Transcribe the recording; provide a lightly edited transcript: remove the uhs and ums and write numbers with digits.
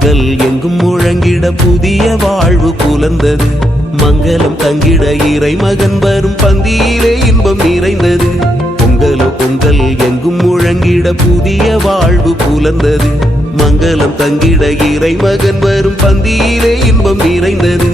பொங்கல் எங்கும் முழங்கிட புதிய வாழ்வு புலர்ந்தது. மங்களம் தங்கிட இறைமகன் வரும் பந்தியிலே இன்பம் நிறைந்தது. பொங்கலோ பொங்கல் எங்கும் முழங்கிட புதிய வாழ்வு புலர்ந்தது. மங்களம் தங்கிட இறைமகன் வரும் பந்தியிலே இன்பம் நிறைந்தது.